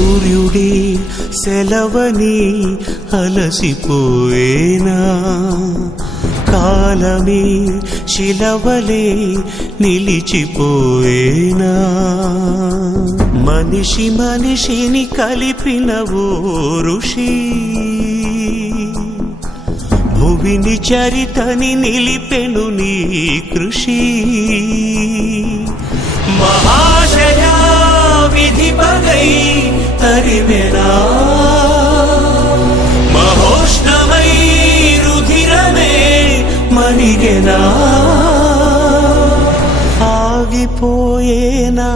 సూర్యుడే సెలవని అలసిపోయేనా, కాలమే శిలవలే నిలిచిపోయేనా. మనిషి మనిషిని కలిపిన ఓ ఋషి, భువిని చరితని నిలిపెను నీ కృషి. మహాశయా విధి పగై తరివెనా, మహోష్ణమై రుధిరమే మణిగెనా. ఆగిపోయేనా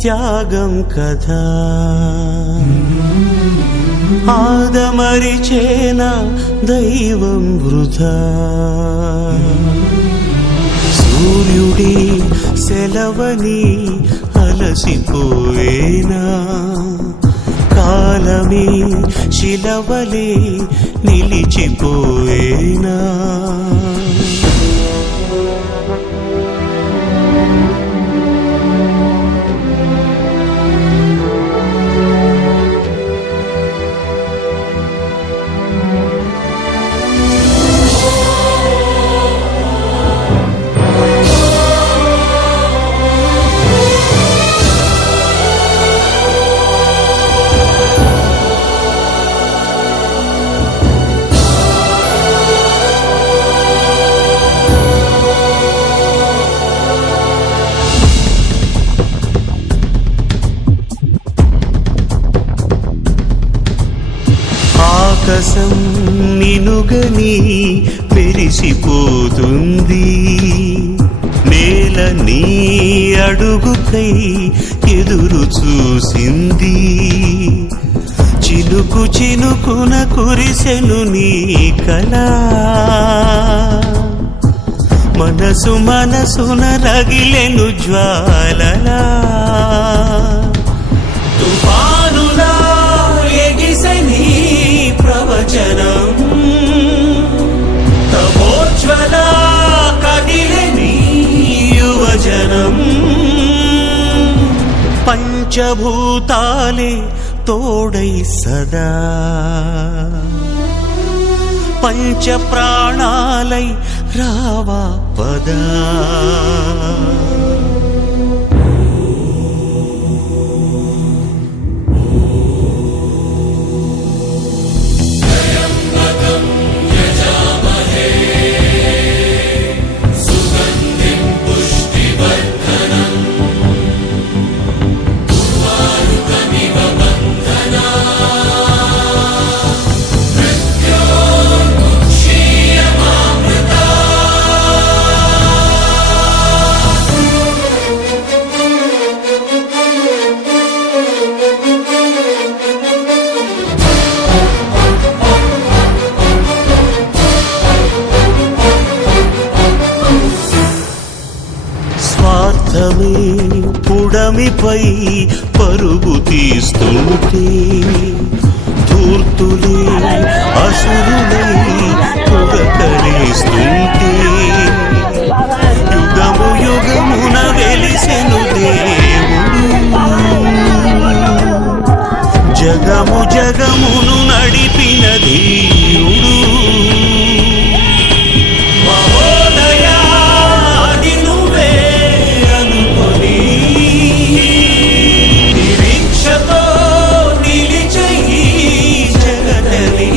త్యాగం కదా, ఆదమరిచేనా దైవం వృధా. సూర్యుడే సెలవని అలసిపోయేనా, కాలమే శిలవలే నిలిచిపోయేనా. ఆకాశం నినుగని మెరిసిపోతుంది, నేల నీ అడుగుకై ఎదురు చూసింది. చినుకు చినుకున కురిసెను నీ కళ, మనసు మనసున రగిలెను జ్వాలలా. తుఫానులా ఎగిసెని ప్రవచనం, తమోజ్వల కదిలెని యువజనం. పంచభూతాలే తోడై సదా, పంచ ప్రాణాలై రావా పదా. స్వార్థమే పుడమిపై పరుగు తీస్తుంటే, ధూర్తులే అసురులై పుడకరేస్తుంటే. యుగము యుగమున వెలిసెను దేవుడు, జగము జగమును నడిపిన దేవుడు. నిరీక్షతో నిలిచే ఈ జగతని